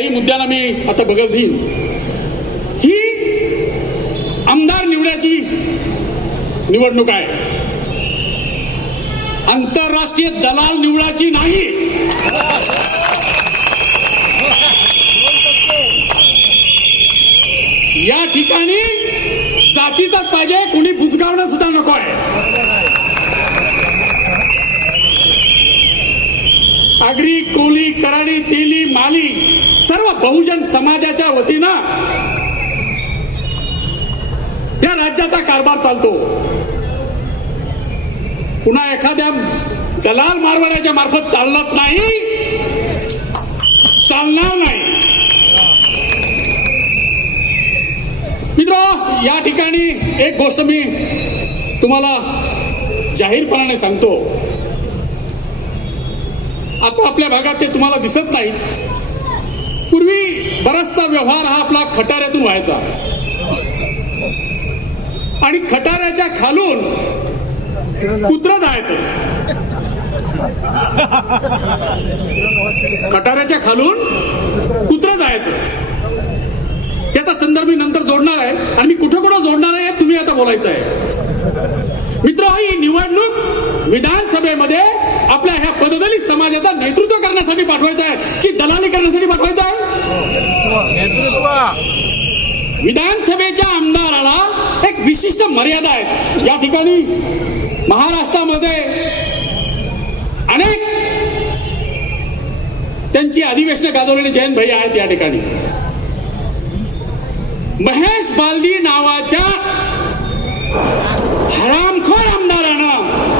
काही मुद्द्यांना मी आता बगल देईन. ही आमदार निवडायची निवडणूक आहे. आंतरराष्ट्रीय दलाल निवडायची नाही. या ठिकाणी जातीचाच पाहिजे कुणी बुजगावणं सुद्धा नको आहे. आगरी कोली कराडी तेली माली सर्व बहुजन समाजाच्या वतीनं या राज्याचा कारभार चालतो. पुन्हा एखाद्या जलाल मारवाड्याच्या मार्फत चालत नाही चालणार नाही. मित्र या ठिकाणी एक गोष्ट मी तुम्हाला जाहीरपणाने सांगतो. आता आपल्या भागात ते तुम्हाला दिसत नाहीत. पूर्वी बराचसा व्यवहार हा आपला खटाऱ्यातून व्हायचा. आणि खटाऱ्याच्या खालून कुत्र जायचं खटाऱ्याच्या खालून कुत्र जायचं याचा संदर्भ मी नंतर जोडणार आहे. आणि मी कुठं कुठं जोडणार आहे तुम्ही आता बोलायचं आहे. मित्र ही निवडणूक विधानसभेमध्ये आपल्या ह्या पददलित समाजाचा नेतृत्व करण्यासाठी पाठवायचं आहे की दलाली करण्यासाठी पाठवायचं आहे? विधानसभेच्या आमदाराला एक विशिष्ट मर्यादा आहे. या ठिकाणी महाराष्ट्रामध्ये अनेक त्यांची अधिवेशनं गाजवलेले जयंत भाई आहेत या ठिकाणी. महेश बालदी नावाच्या हरामखोर आमदारानं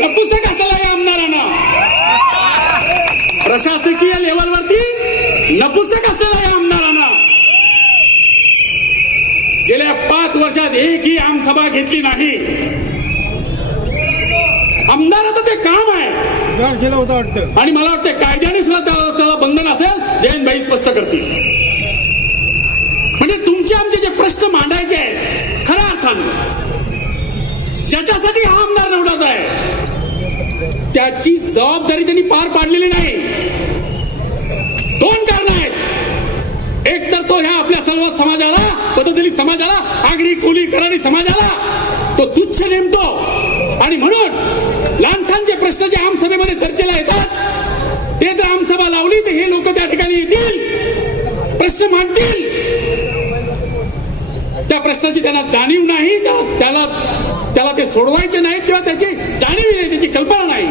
नपुसक असलेला या आमदारानं. प्रशासकीय लेवलवरती नपुसक असलेला या आमदारानं. गेल्या पाच वर्षात एकही आमसभा घेतली नाही. आमदाराचं ते काम आहे. गेला होता वाटतं. आणि मला वाटतं कायद्याने सुद्धा त्याला बंधन असेल जयंत भाई स्पष्ट करतील. म्हणजे तुमचे आमचे जे प्रश्न मांडायचे आहेत खऱ्या अर्थानं. ज्याच्यासाठी हा आमदार निवडायचा आहे. त्याची जबाबदारी त्यांनी पार पाडलेली नाही. दोन कारण आहेत. एक तर तो ह्या आपल्या सर्व समाजाला पद्धती समाजाला आगरी कोली करारी समाजाला तो तुच्छ नेमतो. आणि म्हणून लहानसांचे प्रश्न जे आमसभेमध्ये चर्चेला येतात ते जर आमसभा लावली तर हे लोक त्या ठिकाणी येतील प्रश्न मांडतील. त्या प्रश्नाची त्यांना जाणीव नाही त्याला त्याला ते सोडवायचे नाहीत किंवा त्याची जाणीव त्याची कल्पना नाही.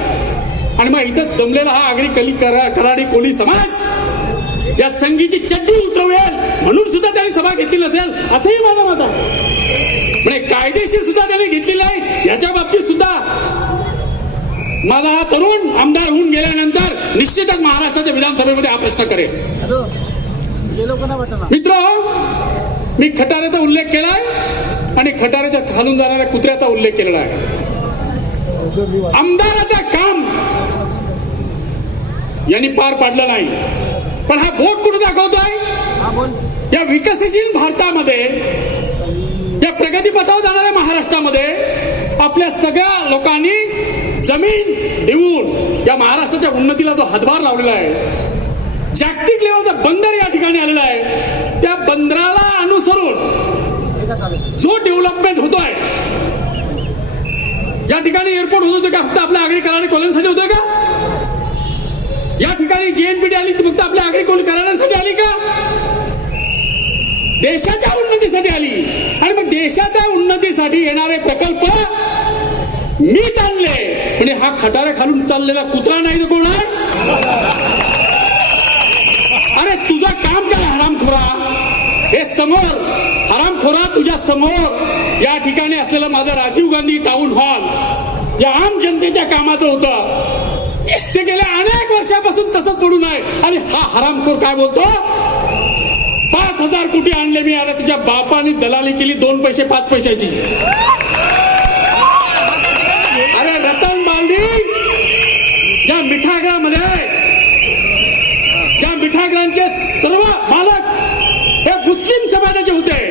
आणि मग इथं जमलेला हा आगरी कली करा कराडी कोली समाज. या संगीची चड्डी उतरवेल. म्हणून सुद्धा त्यांनी सभा घेतली नसेल असंही माझं मत आहे. म्हणजे कायदेशीर सुद्धा त्यांनी घेतलेली आहे. याच्या बाबतीत सुद्धा माझा हा तरुण आमदार होऊन गेल्यानंतर निश्चितच महाराष्ट्राच्या विधानसभेमध्ये हा प्रश्न करेल. मित्र मी खटाऱ्याचा उल्लेख केलाय आणि खटाऱ्याच्या खालून जाणाऱ्या कुत्र्याचा उल्लेख केलेला आहे. आमदाराचं काम यांनी पार पाडलं नाही. पण हा बोट कुठे दाखवतोय? या विकसनशील भारतामध्ये या प्रगतीपथावर जाणाऱ्या महाराष्ट्रामध्ये आपल्या सगळ्या लोकांनी जमीन देऊन या महाराष्ट्राच्या उन्नतीला जो हातभार लावलेला आहे जागतिक लेवलचा बंदर या ठिकाणी आलेला आहे. त्या बंदराला अनुसरून जो डेव्हलपमेंट होतोय या ठिकाणी एअरपोर्ट होत होते का? फक्त आपल्या आगरी कराडी कॉलनीसाठी होतोय का? या ठिकाणी जेएनपीटी आली ती फक्त आपल्या आगरी कोली आली का? देशाच्या उन्नतीसाठी आली. आणि मग देशाच्या उन्नतीसाठी येणारे प्रकल्प मी आणले. म्हणजे हा खटारा खालून चाललेला कुत्रा नाही तर कोण आहे? अरे तुझं काम काय हरामखोरा? हे समोर हरामखोरा तुझ्या समोर. या ठिकाणी असलेलं माझं राजीव गांधी टाउन हॉल या आम जनतेच्या कामाचं होतं ते गेल्या अनेक वर्षापासून तसंच पडून आहे. आणि हा हरामखोर काय बोलतो? पाच हजार कोटी आणले मी अरे तुझ्या बापाने दलाली केली दोन पैसे पाच पैशाची. अरे रतन बालदी या मिठागरामध्ये ज्या मिठागरांचे सर्व मालक हे मुस्लिम समाजाचे होते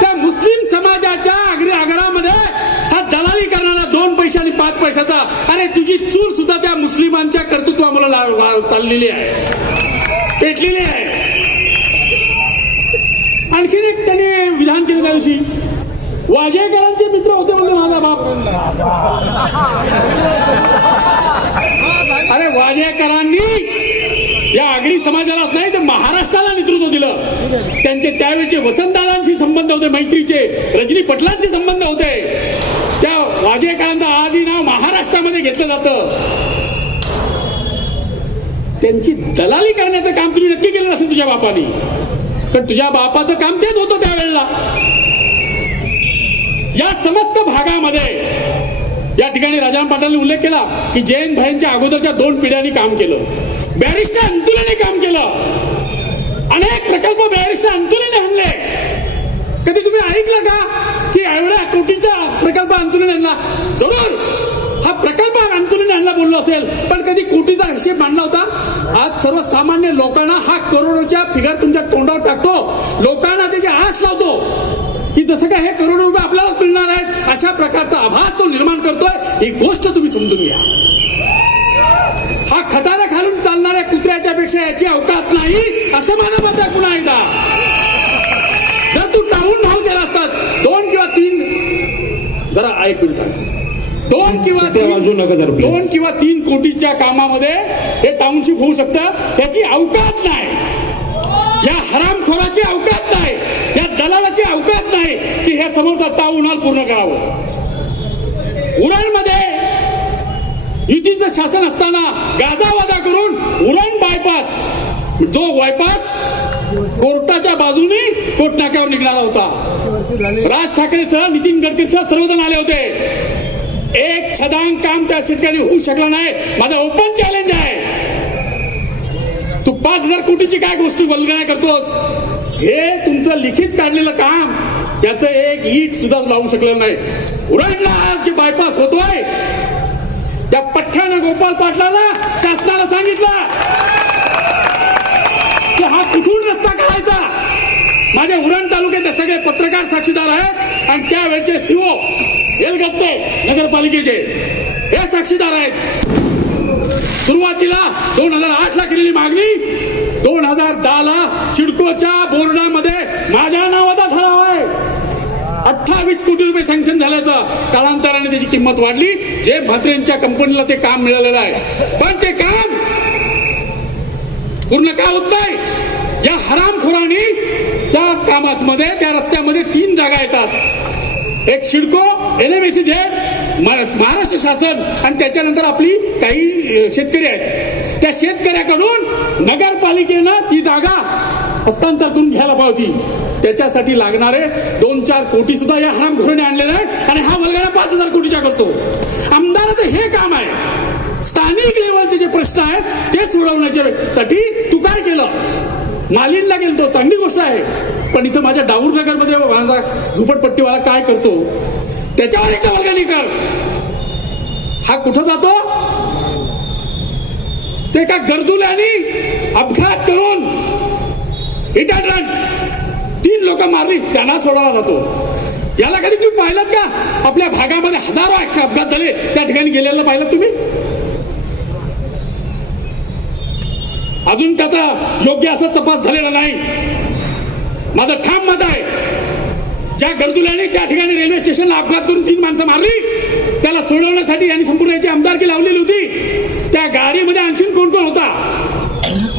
त्या मुस्लिम समाजाच्या अग्री आगारामध्ये हा दलाली करणारा दोन पैसे आणि पाच पैशाचा. अरे तुझी चूल सुद्धा त्या मुस्लिमांच्या कर्तृत्वामुळे चाललेली आहे. पेटलेली आहे. आणखीन एक त्याने विधान केलं त्या दिवशी. वाजेकरांचे मित्र होते म्हणजे माझा बाप. अरे वाजेकरांनी या आगरी समाजालाच नाही तर महाराष्ट्राला नेतृत्व दिलं. त्यांचे त्यावेळेचे वसंतदादांशी संबंध होते मैत्रीचे रजनी पटलांशी संबंध होते त्या वाजेकरांचं आजही नाव महाराष्ट्रामध्ये घेतलं जातं त्यांची दलाली करण्याचं काम तुम्ही नक्की केलं असेल तुझ्या बापाने. कारण तुझ्या बापाचं काम तेच होतं त्यावेळेला. या समस्त भागामध्ये या ठिकाणी राजाराम पाटलांनी उल्लेख केला की जैन भाईंच्या अगोदरच्या दोन पिढ्यांनी काम केलं. बॅरिस्टर अंतुलेने काम केलं. अनेक प्रकल्प बॅरिस्टर अंतुलेने आणले. कधी तुम्ही ऐकलं का की एवढ्या कोटीचा प्रकल्प अंतुलेने आणला? जरूर. हा प्रकल्प अंतुलेने आणला बोललो असेल पण कधी कोटीचा हिशेब मांडला होता? आज सर्वसामान्य लोकांना हा करोडोच्या फिगर तुमच्या तोंडावर टाकतो. लोकांना त्याची आस लावतो की जसं काय हे करोडो रुपये आपल्यालाच मिळणार आहेत अशा प्रकारचा आभास तो निर्माण करतोय. ही गोष्ट तुम्ही समजून घ्या. हा खटारा घालून चालणाऱ्या कुत्र्याच्या पेक्षा याची अवकाश नाही असं माझं मत आहे पुन्हा एकदा. जर तू टाळून हॉल केला असतात दोन किंवा तीन जरा ऐक मिनिट. दोन किंवा. दोन किंवा तीन कोटीच्या कामामध्ये हे टाउनशिप होऊ शकतं. याची अवकात नाही. या हरामखोराची अवकात नाही. या दलालाची अवकात नाही की ह्या समोरचा टाऊन हॉल पूर्ण करावं. उरणमध्ये युतीचं शासन असताना गाजावाजा करून उरण बायपास जो बायपास कोर्टाच्या बाजूने कोर्ट नाक्यावर निघणारा होता. राज ठाकरे सह नितीन गडकरी सह सर्वजण आले होते. एक छदांग काम त्या ठिकाणी होऊ शकला नाही. माझा ओपन चॅलेंज आहे. तू पाच हजार कोटीची काय गोष्टी वल्गना करतोस? हे तुमचं लिखित काढलेलं काम याचं एक ईट सुद्धा लावू शकलेलं नाही. उरणला आज जे बायपास होतोय. त्या पठ्ठ्यानं गोपाल पाटलाला शासनाला सांगितलं की हा कुठून रस्ता करायचा माझ्या उरण तालुक्यातले सगळे पत्रकार साक्षीदार आहेत आणि त्यावेळचे सीओ एलगत्ते नगरपालिकेचे हे साक्षीदार आहेत. सुरुवातीला दोन हजार आठ ला केलेली मागणी दोन हजार दहा ला सिडकोच्या बोर्डामध्ये माझ्या नावाचा ठराव आहे. अठ्ठावीस कोटी रुपये सँक्शन झाल्याचं कालांतराने त्याची किंमत वाढली. जे म्हात्रेंच्या कंपनीला ते काम मिळालेलं आहे. पण ते काम पूर्ण का होत नाही? या हरामखोरांनी त्या कामात मध्ये त्या रस्त्यामध्ये तीन जागा येतात. एक शिडको एनएमएसी महाराष्ट्र शासन आणि त्याच्यानंतर आपली काही शेतकरी आहेत. त्या शेतकऱ्याकडून नगरपालिकेनं ती जागा हस्तांतर करून घ्यायला पाहिजे त्याच्यासाठी लागणारे दोन चार कोटी सुद्धा या हरामखोराने आणलेले आहेत आणि हा वलगाडा पाच हजार कोटीचा करतो. आमदाराचं हे काम आहे. स्थानिक लेवलचे जे प्रश्न आहेत ते सोडवण्याच्या तू काय केलं. मालिनला गेलतो चांगली गोष्ट आहे. पण इथं माझ्या डाऊर नगरमध्ये माझा झुपटपट्टीवाला काय करतो? त्याच्यावर एकदा वर्गणी कर. हा कुठं जातो? ते का गर्दुल्याने अपघात करून हिटाड्रन तीन लोक मारली त्यांना सोडवला जातो. याला कधी तुम्ही पाहिलं का? आपल्या भागामध्ये हजारो अपघात झाले. त्या ठिकाणी गेलेलं पाहिलं तुम्ही? अजून त्याचा योग्य असा तपास झालेला नाही. माझं ठाम मत आहे ज्या गरजुल्याने त्या ठिकाणी रेल्वे स्टेशनला अपघात करून तीन माणसं मारली त्याला सोडवण्यासाठी यांनी संपूर्ण याची आमदारकी लावलेली होती. त्या गाडीमध्ये आणखीन कोण कोण होता?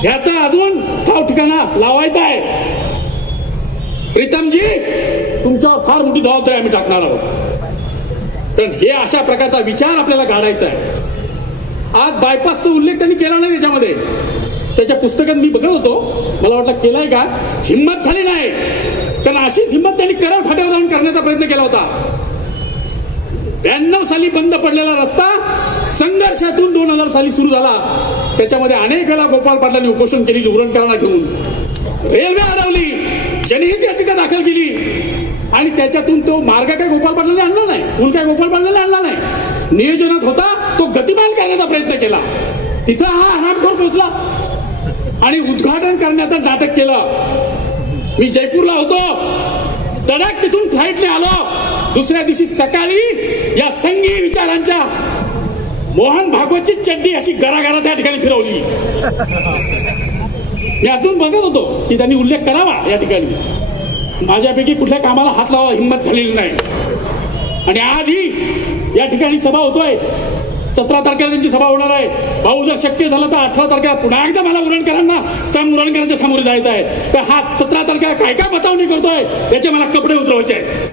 ह्याचा अजून ठाव ठिकाणा लावायचा आहे. प्रीतमजी तुमच्यावर फार मोठी जबाबदारी आम्ही टाकणार आहोत. तर हे अशा प्रकारचा विचार आपल्याला काढायचा आहे. आज बायपासचा उल्लेख त्यांनी केला नाही त्याच्यामध्ये. त्याच्या पुस्तकात मी बघत होतो. मला वाटलं केलाय का? हिंमत झाली नाही. कारण अशीच हिंमत त्यांनी करळ फाट्यावर जाऊन करण्याचा प्रयत्न केला होता. ब्याण्णव साली बंद पडलेला रस्ता संघर्षातून दोन हजार साली सुरू झाला. त्याच्यामध्ये अनेक वेळा गोपाल पाटलांनी उपोषण केली उरणकरांना घेऊन. रेल्वे अडवली जनहित याचिका दाखल केली. आणि त्याच्यातून तो मार्ग काय गोपाल पाटलांनी आणला नाही? पूल काय गोपाल पाटलांनी आणला नाही? नियोजनात होता तो गतिमान करण्याचा प्रयत्न केला. तिथं हा हरामखोर पोहोचला. आणि उद्घाटन करण्याचं नाटक केलं. मी जयपूरला होतो. तडाक तिथून फ्लाईटने आलो. दुसऱ्या दिवशी सकाळी या संघी विचारांच्या मोहन भागवतची चड्डी अशी घराघरा त्या ठिकाणी फिरवली. मी अजून बघत होतो की त्यांनी उल्लेख करावा या ठिकाणी. माझ्यापैकी कुठल्या कामाला हात लावा हिंमत झालेली नाही. आणि आजही या ठिकाणी सभा होतोय. सतरा तारखेला त्यांची सभा होणार आहे. भाऊ जर शक्य झालं तर अठरा तारखेला पुन्हा एकदा मला उरणकरांना सम उरणकरांच्या समोर जायचं आहे. तर हा सतरा तारखेला काय काय बतावणी करतोय याचे मला कपडे उतरवायचे आहेत.